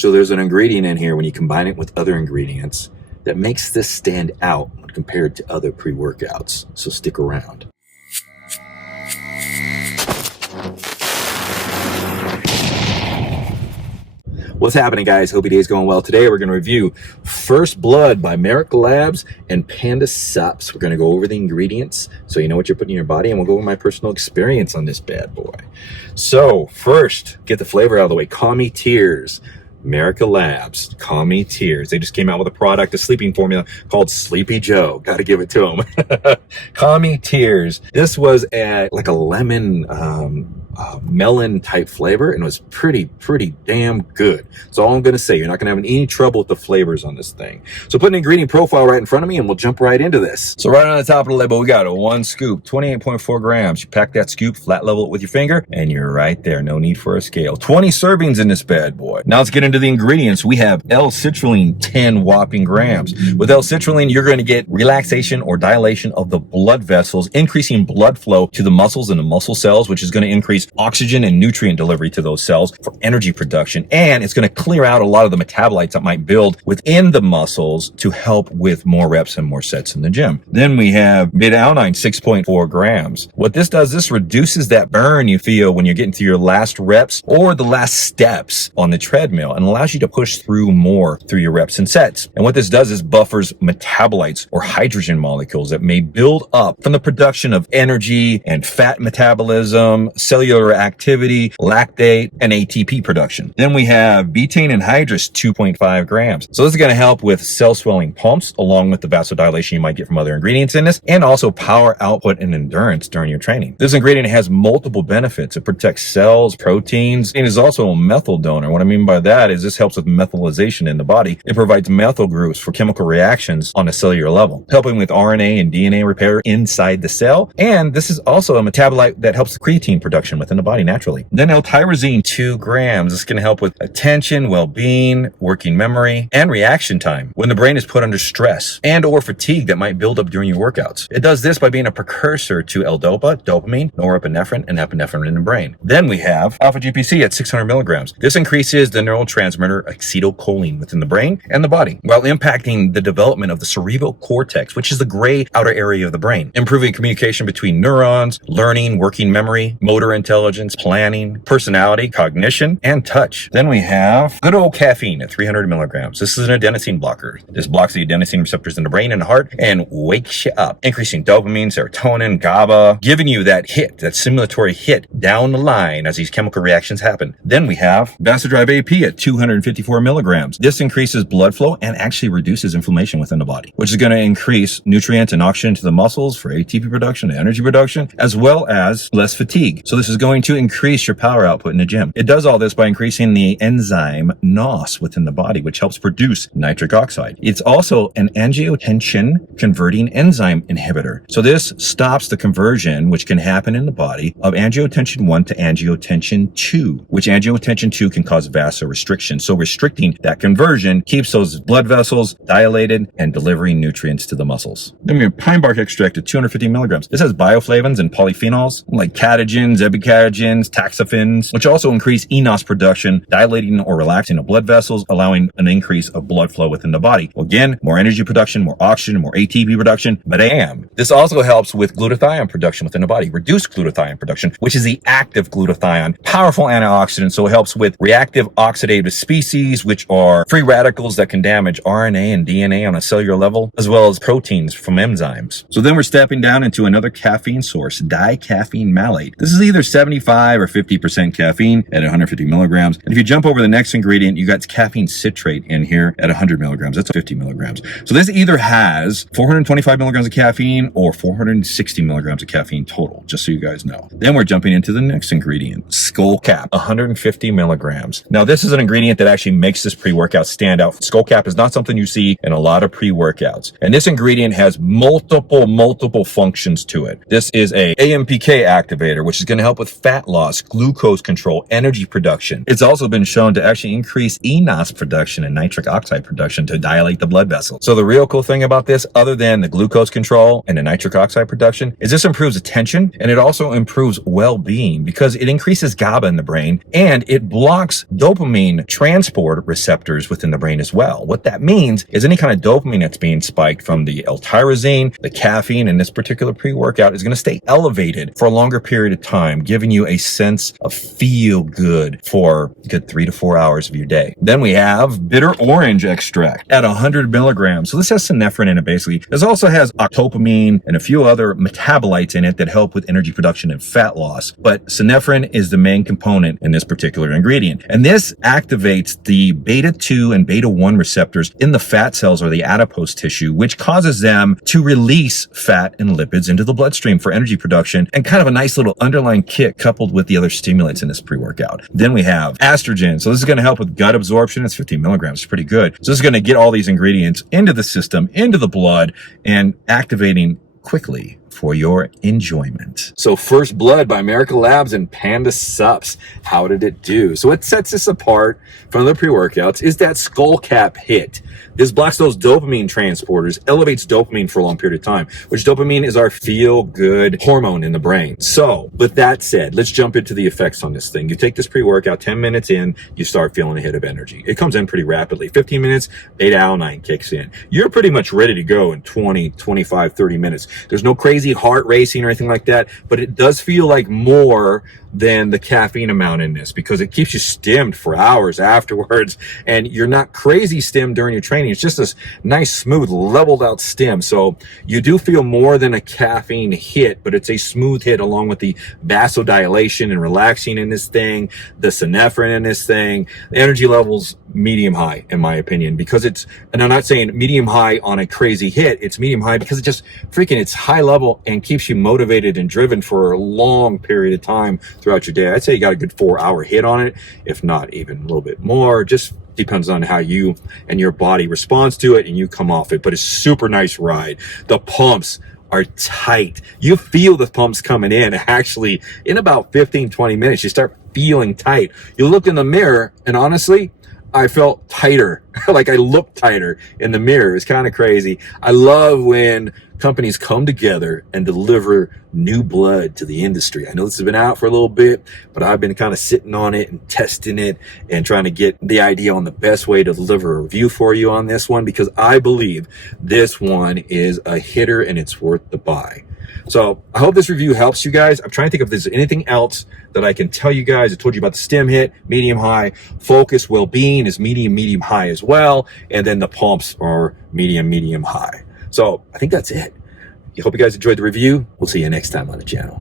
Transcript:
So there's an ingredient in here when you combine it with other ingredients that makes this stand out when compared to other pre-workouts. So stick around. What's happening, guys? Hope your day's going well. Today we're going to review First Blood by Mediocre Labs and Panda Sups. We're going to go over the ingredients so you know what you're putting in your body, and we'll go over my personal experience on this bad boy. So first, get the flavor out of the way. Calm Me Tears. Mediocre Labs, Calm Me Tears. They just came out with a product, a sleeping formula called Sleepy Joe. Got to give it to them. Calm Me Tears. This was like a lemon, melon type flavor, and it was pretty damn good. That's all I'm going to say. You're not going to have any trouble with the flavors on this thing. So put an ingredient profile right in front of me and we'll jump right into this. So right on the top of the label, we got a 1 scoop, 28.4 grams. You pack that scoop, flat level it with your finger, and you're right there. No need for a scale. 20 servings in this bad boy. Now let's get into the ingredients. We have L-citrulline, 10 whopping grams. With L-citrulline, you're going to get relaxation or dilation of the blood vessels, increasing blood flow to the muscles and the muscle cells, which is going to increase oxygen and nutrient delivery to those cells for energy production. And it's going to clear out a lot of the metabolites that might build within the muscles to help with more reps and more sets in the gym. Then we have beta-alanine, 6.4 grams. What this does, this reduces that burn you feel when you're getting to your last reps or the last steps on the treadmill, and allows you to push through more through your reps and sets. And what this does is buffers metabolites or hydrogen molecules that may build up from the production of energy and fat metabolism, cellular activity, lactate, and ATP production. Then we have betaine and anhydrous, 2.5 grams. So this is going to help with cell swelling pumps, along with the vasodilation you might get from other ingredients in this, and also power output and endurance during your training. This ingredient has multiple benefits. It protects cells, proteins, and is also a methyl donor. What I mean by that is this helps with methylation in the body. It provides methyl groups for chemical reactions on a cellular level, helping with RNA and DNA repair inside the cell. And this is also a metabolite that helps creatine production within the body naturally. Then L-tyrosine, 2 grams. This is going to help with attention, well-being, working memory, and reaction time when the brain is put under stress and or fatigue that might build up during your workouts. It does this by being a precursor to L-dopa, dopamine, norepinephrine, and epinephrine in the brain. Then we have alpha-GPC at 600 milligrams. This increases the neurotransmitter acetylcholine within the brain and the body, while impacting the development of the cerebral cortex, which is the gray outer area of the brain, improving communication between neurons, learning, working memory, motor intelligence, planning, personality, cognition, and touch. Then we have good old caffeine at 300 milligrams. This is an adenosine blocker. This blocks the adenosine receptors in the brain and the heart and wakes you up, increasing dopamine, serotonin, GABA, giving you that hit, that stimulatory hit down the line as these chemical reactions happen. Then we have Vasodrive AP at 254 milligrams. This increases blood flow and actually reduces inflammation within the body, which is going to increase nutrients and oxygen to the muscles for ATP production and energy production, as well as less fatigue. So this is going to increase your power output in the gym. It does all this by increasing the enzyme NOS within the body, which helps produce nitric oxide. It's also an angiotensin converting enzyme inhibitor. So this stops the conversion, which can happen in the body, of angiotensin 1 to angiotensin 2, which angiotensin 2 can cause vasorestriction. So restricting that conversion keeps those blood vessels dilated and delivering nutrients to the muscles. Then we have pine bark extract at 250 milligrams. This has bioflavones and polyphenols like catechins, epicatechins, taxophins, which also increase eNOS production, dilating or relaxing the blood vessels, allowing an increase of blood flow within the body. Again, more energy production, more oxygen, more ATP production. Bam! This also helps with glutathione production within the body, reduce glutathione production, which is the active glutathione, powerful antioxidant. So it helps with reactive oxidative species, which are free radicals that can damage RNA and DNA on a cellular level, as well as proteins from enzymes. So then we're stepping down into another caffeine source, dicaffeine malate. This is either 75 or 50% caffeine at 150 milligrams. And if you jump over the next ingredient, you got caffeine citrate in here at 100 milligrams. That's 50 milligrams. So this either has 425 milligrams of caffeine or 460 milligrams of caffeine total, just so you guys know. Then we're jumping into the next ingredient, skullcap, 150 milligrams. Now this is an ingredient that actually makes this pre-workout stand out. Skullcap is not something you see in a lot of pre-workouts. And this ingredient has multiple functions to it. This is a AMPK activator, which is going to help with with fat loss, glucose control, energy production. It's also been shown to actually increase enos production and nitric oxide production to dilate the blood vessels. So the real cool thing about this, other than the glucose control and the nitric oxide production, is this improves attention, and it also improves well-being because it increases GABA in the brain and it blocks dopamine transport receptors within the brain as well. What that means is any kind of dopamine that's being spiked from the L-tyrosine, the caffeine in this particular pre-workout is going to stay elevated for a longer period of time, giving you a sense of feel good for a good 3 to 4 hours of your day. Then we have bitter orange extract at 100 milligrams. So this has synephrine in it basically. This also has octopamine and a few other metabolites in it that help with energy production and fat loss. But synephrine is the main component in this particular ingredient. And this activates the beta 2 and beta 1 receptors in the fat cells or the adipose tissue, which causes them to release fat and lipids into the bloodstream for energy production and kind of a nice little underlying kick coupled with the other stimulants in this pre-workout. Then we have estrogen. So this is going to help with gut absorption. It's 15 milligrams. It's pretty good. So this is going to get all these ingredients into the system, into the blood, and activating quickly for your enjoyment. So First Blood by Miracle Labs and Panda Sups. How did it do? So what sets this apart from the pre-workouts is that skull cap hit. This blocks those dopamine transporters, elevates dopamine for a long period of time, which dopamine is our feel-good hormone in the brain. So with that said, let's jump into the effects on this thing. You take this pre-workout, 10 minutes in, you start feeling a hit of energy. It comes in pretty rapidly. 15 minutes, beta-alanine kicks in. You're pretty much ready to go in 20, 25, 30 minutes. There's no crazy heart racing or anything like that, but it does feel like more than the caffeine amount in this because it keeps you stimmed for hours afterwards, and you're not crazy stimmed during your training. It's just this nice, smooth, leveled out stim. So you do feel more than a caffeine hit, but it's a smooth hit along with the vasodilation and relaxing in this thing, the synephrine in this thing. The energy levels medium high in my opinion, because it's, and I'm not saying medium high on a crazy hit, it's medium high because it just freaking, it's high level and keeps you motivated and driven for a long period of time throughout your day. I'd say you got a good 4-hour hit on it, if not even a little bit more. Just depends on how you and your body responds to it and you come off it, but it's super nice ride. The pumps are tight. You feel the pumps coming in actually in about 15-20 minutes. You start feeling tight. You look in the mirror and honestly, I felt tighter. Like I looked tighter in the mirror. It's kind of crazy. I love when companies come together and deliver new blood to the industry. I know this has been out for a little bit, but I've been kind of sitting on it and testing it and trying to get the idea on the best way to deliver a review for you on this one, because I believe this one is a hitter and it's worth the buy. So I hope this review helps you guys. I'm trying to think if there's anything else that I can tell you guys. I told you about the stim hit, medium high, focus, well-being is medium high as well. And then the pumps are medium high. So I think that's it. I hope you guys enjoyed the review. We'll see you next time on the channel.